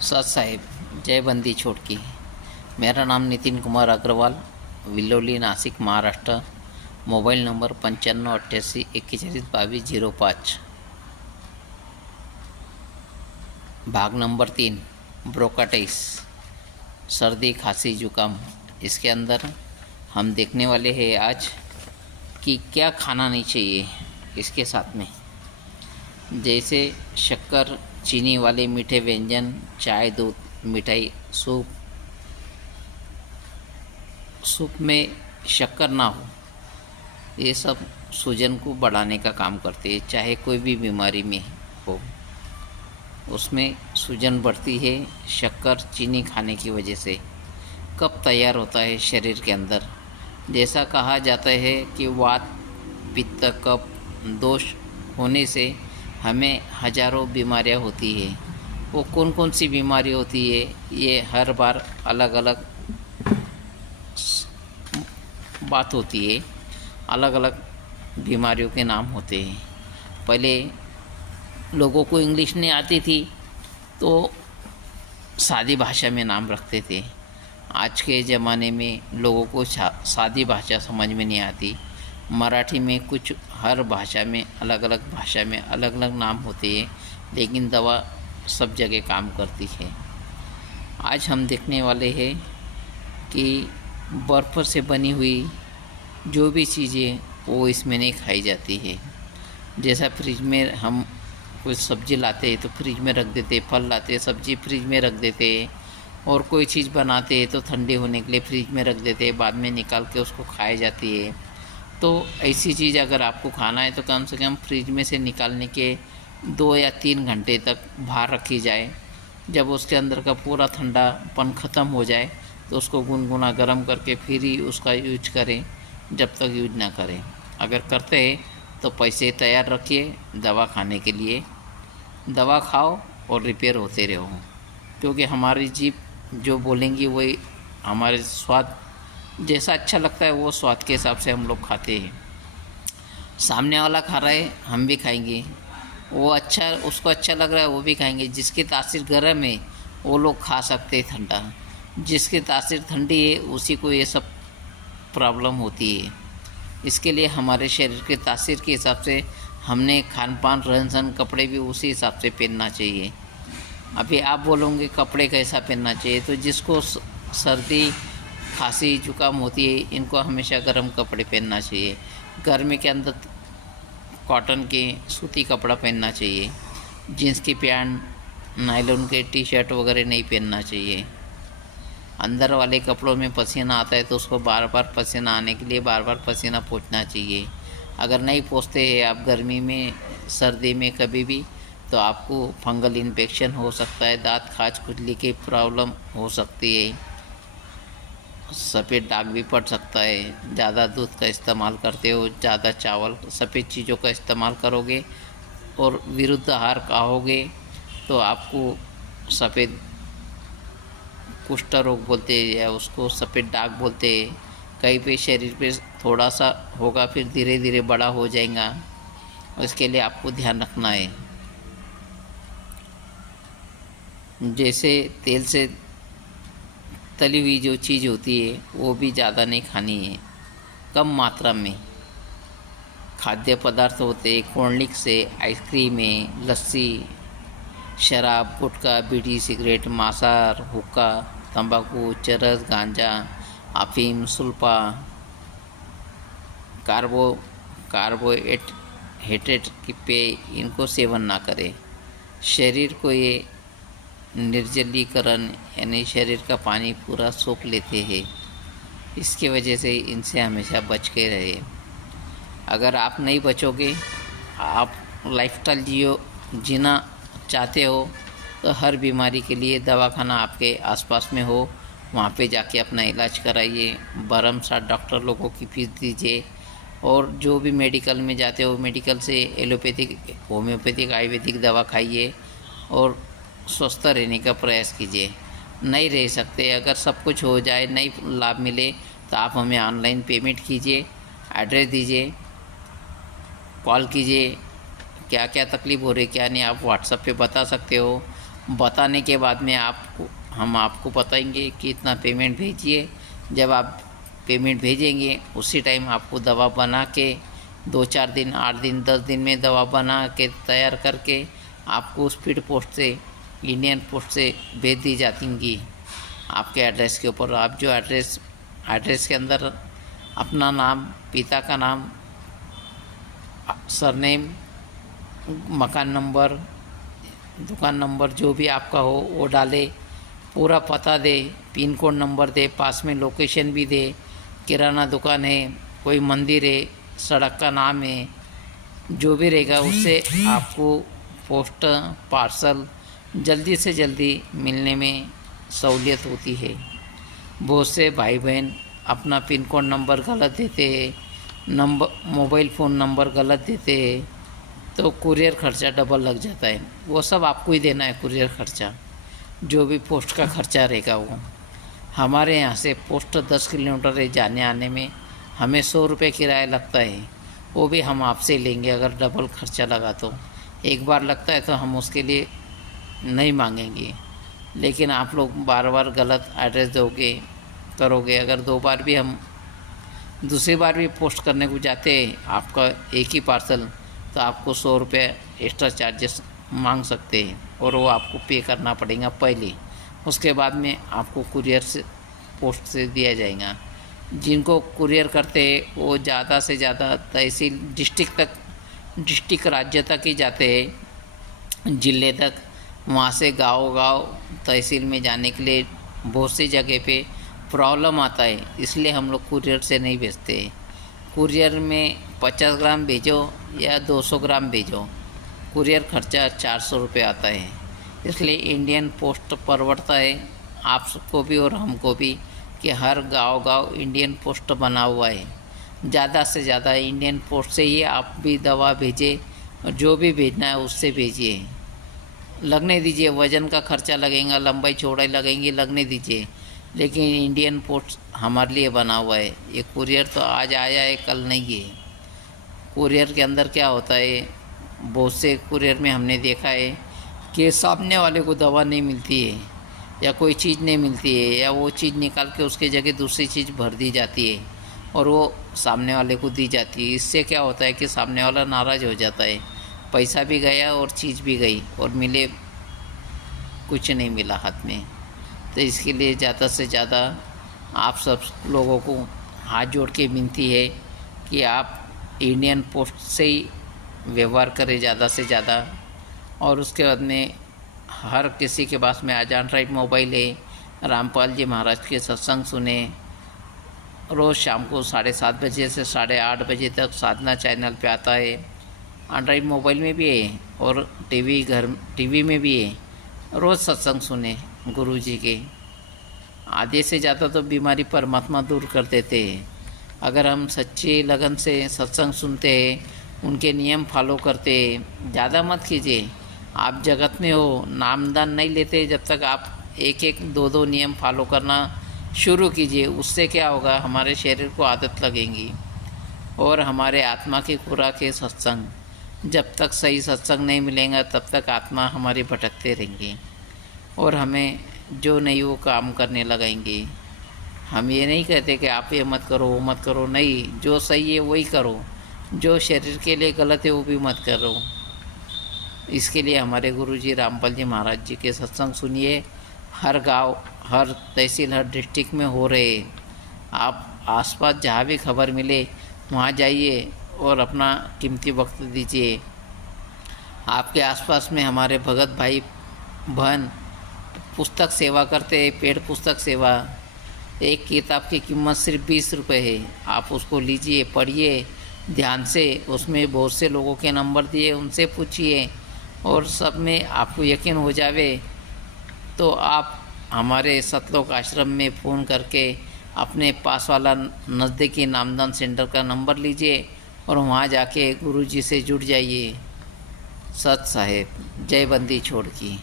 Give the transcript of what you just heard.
सत साहिब, जय बंदी छोटकी। मेरा नाम नितिन कुमार अग्रवाल, विलोली, नासिक, महाराष्ट्र। Mobile number 9588 41 2205। भाग नंबर 3, ब्रोंकाइटिस, सर्दी, खांसी, जुकाम। इसके अंदर हम देखने वाले हैं आज कि क्या खाना नहीं चाहिए इसके साथ में, जैसे शक्कर, चीनी वाले मीठे व्यंजन, चाय, दूध, मिठाई, सूप में शक्कर ना हो, ये सब सूजन को बढ़ाने का काम करते हैं। चाहे कोई भी बीमारी में हो, उसमें सूजन बढ़ती है शक्कर, चीनी खाने की वजह से। कब तैयार होता है शरीर के अंदर, जैसा कहा जाता है कि वात, पित्त, कफ दोष होने से हमें हजारों बीमारियां होती है। वो कौन कौन सी बीमारी होती है, ये हर बार अलग अलग बात होती है, अलग अलग बीमारियों के नाम होते हैं। पहले लोगों को इंग्लिश नहीं आती थी तो सादी भाषा में नाम रखते थे। आज के ज़माने में लोगों को सादी भाषा समझ में नहीं आती। मराठी में कुछ, हर भाषा में अलग अलग भाषा में अलग अलग नाम होते हैं, लेकिन दवा सब जगह काम करती है। आज हम देखने वाले हैं कि बर्फ़ से बनी हुई जो भी चीज़ें वो इसमें नहीं खाई जाती है। जैसा फ्रिज में हम कोई सब्ज़ी लाते हैं तो फ्रिज में रख देते, फल लाते हैं सब्ज़ी फ्रिज में रख देते, और कोई चीज़ बनाते हैं तो ठंडी होने के लिए फ्रिज में रख देते, बाद में निकाल के उसको खाई जाती है। तो ऐसी चीज़ अगर आपको खाना है तो कम से कम फ्रिज में से निकालने के 2 या 3 घंटे तक बाहर रखी जाए। जब उसके अंदर का पूरा ठंडापन ख़त्म हो जाए तो उसको गुनगुना गर्म करके फिर ही उसका यूज करें, जब तक यूज ना करें। अगर करते हैं तो पैसे तैयार रखिए दवा खाने के लिए। दवा खाओ और रिपेयर होते रहो, क्योंकि हमारी जीभ जो बोलेंगी वही हमारे स्वाद, जैसा अच्छा लगता है वो स्वाद के हिसाब से हम लोग खाते हैं। सामने वाला खा रहा है हम भी खाएंगे, वो अच्छा, उसको अच्छा लग रहा है वो भी खाएंगे। जिसकी तासीर गर्म है वो लोग खा सकते हैं ठंडा, जिसकी तासीर ठंडी है उसी को ये सब प्रॉब्लम होती है। इसके लिए हमारे शरीर के तासीर के हिसाब से हमने खान पान, रहन सहन, कपड़े भी उसी हिसाब से पहनना चाहिए। अभी आप बोलोगे कपड़े कैसा पहनना चाहिए, तो जिसको सर्दी, खांसी, जुकाम होती है इनको हमेशा गर्म कपड़े पहनना चाहिए। गर्मी के अंदर कॉटन के सूती कपड़ा पहनना चाहिए। जीन्स की पैंट, नायलॉन के टी शर्ट वगैरह नहीं पहनना चाहिए। अंदर वाले कपड़ों में पसीना आता है तो उसको बार बार पसीना आने के लिए बार बार पसीना पोंछना चाहिए। अगर नहीं पोंछते हैं आप गर्मी में, सर्दी में कभी भी, तो आपको फंगल इन्फेक्शन हो सकता है, दांत, खाज, खुजली की प्रॉब्लम हो सकती है, सफ़ेद दाग भी पड़ सकता है। ज़्यादा दूध का इस्तेमाल करते हो, ज़्यादा चावल, सफ़ेद चीज़ों का इस्तेमाल करोगे और विरुद्ध आहार खाओगे तो आपको सफ़ेद कुष्ठ रोग बोलते हैं या उसको सफ़ेद दाग बोलते हैं। कहीं पे शरीर पे थोड़ा सा होगा, फिर धीरे धीरे बड़ा हो जाएगा। इसके लिए आपको ध्यान रखना है। जैसे तेल से तली हुई जो चीज़ होती है वो भी ज़्यादा नहीं खानी है, कम मात्रा में। खाद्य पदार्थ होते हैं कोल्ड ड्रिंक से, आइसक्रीम है, लस्सी, शराब, गुटखा, बीड़ी, सिगरेट, मांसाहार, हुक्का, तंबाकू, चरस, गांजा, अफीम, सुल्फा, कार्बोहाइड्रेट की पेय, इनको सेवन ना करें। शरीर को ये निर्जलीकरण यानी शरीर का पानी पूरा सोख लेते हैं, इसकी वजह से इनसे हमेशा बच के रहे। अगर आप नहीं बचोगे, आप लाइफस्टाइल जीना चाहते हो तो हर बीमारी के लिए दवाखाना आपके आसपास में हो, वहाँ पे जाके अपना इलाज कराइए। बरमसार डॉक्टर लोगों की फीस दीजिए, और जो भी मेडिकल में जाते हो मेडिकल से एलोपैथिक, होम्योपैथिक, आयुर्वेदिक दवा खाइए और स्वस्थ रहने का प्रयास कीजिए। नहीं रह सकते, अगर सब कुछ हो जाए, नहीं लाभ मिले, तो आप हमें ऑनलाइन पेमेंट कीजिए, एड्रेस दीजिए, कॉल कीजिए। क्या क्या तकलीफ़ हो रही क्या नहीं आप व्हाट्सएप पे बता सकते हो। बताने के बाद में हम आपको बताएंगे कि इतना पेमेंट भेजिए। जब आप पेमेंट भेजेंगे उसी टाइम आपको दवा बना के 2-4 दिन, 8 दिन, 10 दिन में दवा बना के तैयार करके आपको स्पीड पोस्ट से, इंडियन पोस्ट से भेज दी जाएंगी आपके एड्रेस के ऊपर। आप जो एड्रेस के अंदर अपना नाम, पिता का नाम, सरनेम, मकान नंबर, दुकान नंबर जो भी आपका हो वो डाले, पूरा पता दे, पिन कोड नंबर दे, पास में लोकेशन भी दे, किराना दुकान है, कोई मंदिर है, सड़क का नाम है, जो भी रहेगा उससे आपको पोस्ट पार्सल जल्दी से जल्दी मिलने में सहूलियत होती है। बहुत से भाई बहन अपना पिन कोड नंबर गलत देते हैं, मोबाइल फ़ोन नंबर गलत देते हैं, तो कुरियर खर्चा डबल लग जाता है। वो सब आपको ही देना है, कुरियर खर्चा, जो भी पोस्ट का खर्चा रहेगा वो। हमारे यहाँ से पोस्ट 10 किलोमीटर है, जाने आने में हमें 100 रुपये किराया लगता है, वो भी हम आपसे लेंगे। अगर डबल खर्चा लगा तो एक बार लगता है तो हम उसके लिए नहीं मांगेंगे, लेकिन आप लोग बार बार गलत एड्रेस दोगे, करोगे। अगर 2 बार भी हम दूसरी बार भी पोस्ट करने को जाते हैं आपका एक ही पार्सल, तो आपको 100 रुपये एक्स्ट्रा चार्जेस मांग सकते हैं और वो आपको पे करना पड़ेगा पहले। उसके बाद में आपको कुरियर से, पोस्ट से दिया जाएगा। जिनको कुरियर करते हैं वो ज़्यादा से ज़्यादा तहसील, डिस्ट्रिक्ट राज्य तक ही जाते हैं, ज़िले तक। वहाँ से गांव तहसील में जाने के लिए बहुत सी जगह पे प्रॉब्लम आता है, इसलिए हम लोग कुरियर से नहीं भेजते। कुरियर में 50 ग्राम भेजो या 200 ग्राम भेजो, कुरियर खर्चा 400 रुपये आता है। इसलिए इंडियन पोस्ट परवड़ता है आप सबको भी और हमको भी कि हर गांव इंडियन पोस्ट बना हुआ है। ज़्यादा से ज़्यादा इंडियन पोस्ट से ही आप भी दवा भेजें, और जो भी भेजना है उससे भेजिए। लगने दीजिए, वज़न का खर्चा लगेगा, लंबाई चौड़ाई लगेंगी, लगने दीजिए, लेकिन इंडियन पोस्ट हमारे लिए बना हुआ है। ये कुरियर तो आज आया है, कल नहीं है। कुरियर के अंदर क्या होता है, बहुत से कुरियर में हमने देखा है कि सामने वाले को दवा नहीं मिलती है या कोई चीज़ नहीं मिलती है, या वो चीज़ निकाल के उसके जगह दूसरी चीज़ भर दी जाती है और वो सामने वाले को दी जाती है। इससे क्या होता है कि सामने वाला नाराज़ हो जाता है, पैसा भी गया और चीज़ भी गई और मिले कुछ नहीं मिला हाथ में। तो इसके लिए ज़्यादा से ज़्यादा आप सब लोगों को हाथ जोड़ के विनती है कि आप इंडियन पोस्ट से ही व्यवहार करें ज़्यादा से ज़्यादा। और उसके बाद में हर किसी के पास में आज एंड्रॉइड मोबाइल है, रामपाल जी महाराज के सत्संग सुने। रोज़ शाम को 7:30 बजे से 8:30 बजे तक साधना चैनल पे आता है। एंड्रॉइड मोबाइल में भी है और टीवी में भी है। रोज़ सत्संग सुने गुरु जी के। आधे से ज़्यादा तो बीमारी परमात्मा दूर कर देते हैं अगर हम सच्ची लगन से सत्संग सुनते हैं, उनके नियम फॉलो करते हैं। ज़्यादा मत कीजिए, आप जगत में हो, नामदान नहीं लेते जब तक आप 1-1, 2-2 नियम फॉलो करना शुरू कीजिए। उससे क्या होगा, हमारे शरीर को आदत लगेगी और हमारे आत्मा की खुराक है सत्संग। जब तक सही सत्संग नहीं मिलेगा तब तक आत्मा हमारी भटकते रहेंगी और हमें जो नहीं वो काम करने लगाएंगे। हम ये नहीं कहते कि आप ये मत करो, वो मत करो, नहीं, जो सही है वही करो, जो शरीर के लिए गलत है वो भी मत करो। इसके लिए हमारे गुरुजी रामपाल जी महाराज जी के सत्संग सुनिए। हर गांव, हर तहसील, हर डिस्ट्रिक्ट में हो रहे। आप आसपास जहाँ भी खबर मिले वहाँ जाइए और अपना कीमती वक्त दीजिए। आपके आसपास में हमारे भगत भाई बहन पुस्तक सेवा करते हैं, पेड़ पुस्तक सेवा। एक किताब की कीमत सिर्फ 20 रुपये है। आप उसको लीजिए, पढ़िए ध्यान से। उसमें बहुत से लोगों के नंबर दिए, उनसे पूछिए और सब में आपको यकीन हो जावे तो आप हमारे सतलोक आश्रम में फ़ोन करके अपने पास वाला नज़दीकी नामदान सेंटर का नंबर लीजिए और वहाँ जाके गुरुजी से जुड़ जाइए। सत साहेब, जय बंदी छोड़ की।